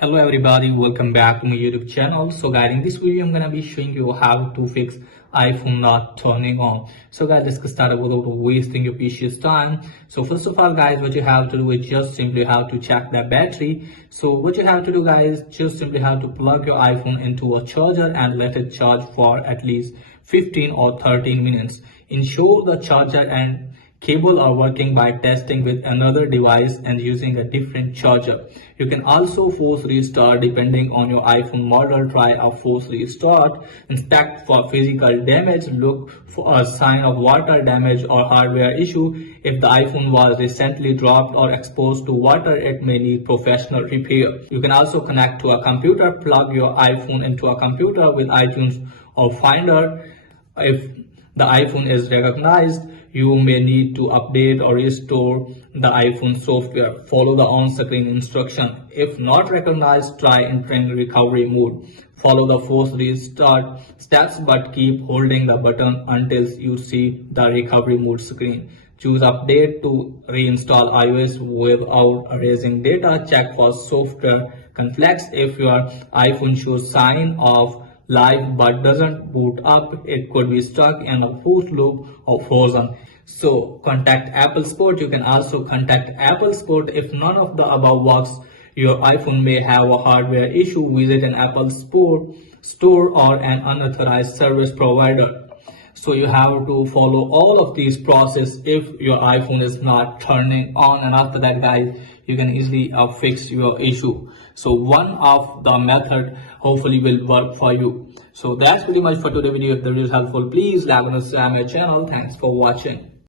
Hello everybody, welcome back to my YouTube channel. So guys, in this video I'm gonna be showing you how to fix iPhone not turning on. So guys, let's get started without wasting your precious time. So first of all guys, what you have to do is just simply have to check the battery. So what you have to do guys, just simply have to plug your iPhone into a charger and let it charge for at least 15 or 13 minutes. Ensure the charger and cable are working by testing with another device and using a different charger. You can also force restart depending on your iPhone model. Try a force restart. Inspect for physical damage. Look for a sign of water damage or hardware issue. If the iPhone was recently dropped or exposed to water, it may need professional repair. You can also connect to a computer. Plug your iPhone into a computer with iTunes or Finder. If the iPhone is recognized, you may need to update or restore the iPhone software. Follow the on-screen instruction. If not recognized, try entering recovery mode. Follow the force restart steps but keep holding the button until you see the recovery mode screen. Choose update to reinstall iOS without erasing data. Check for software conflicts. If your iPhone shows sign of live but doesn't boot up, it could be stuck in a boot loop or frozen. So contact Apple Support. You can also contact Apple Support if none of the above works. Your iPhone may have a hardware issue. Visit an Apple store or an unauthorized service provider. So you have to follow all of these process if your iPhone is not turning on, and after that guys, you can easily fix your issue. So one of the method hopefully will work for you. So that's pretty much for today's video. If the video is helpful, please like and subscribe my channel. Thanks for watching.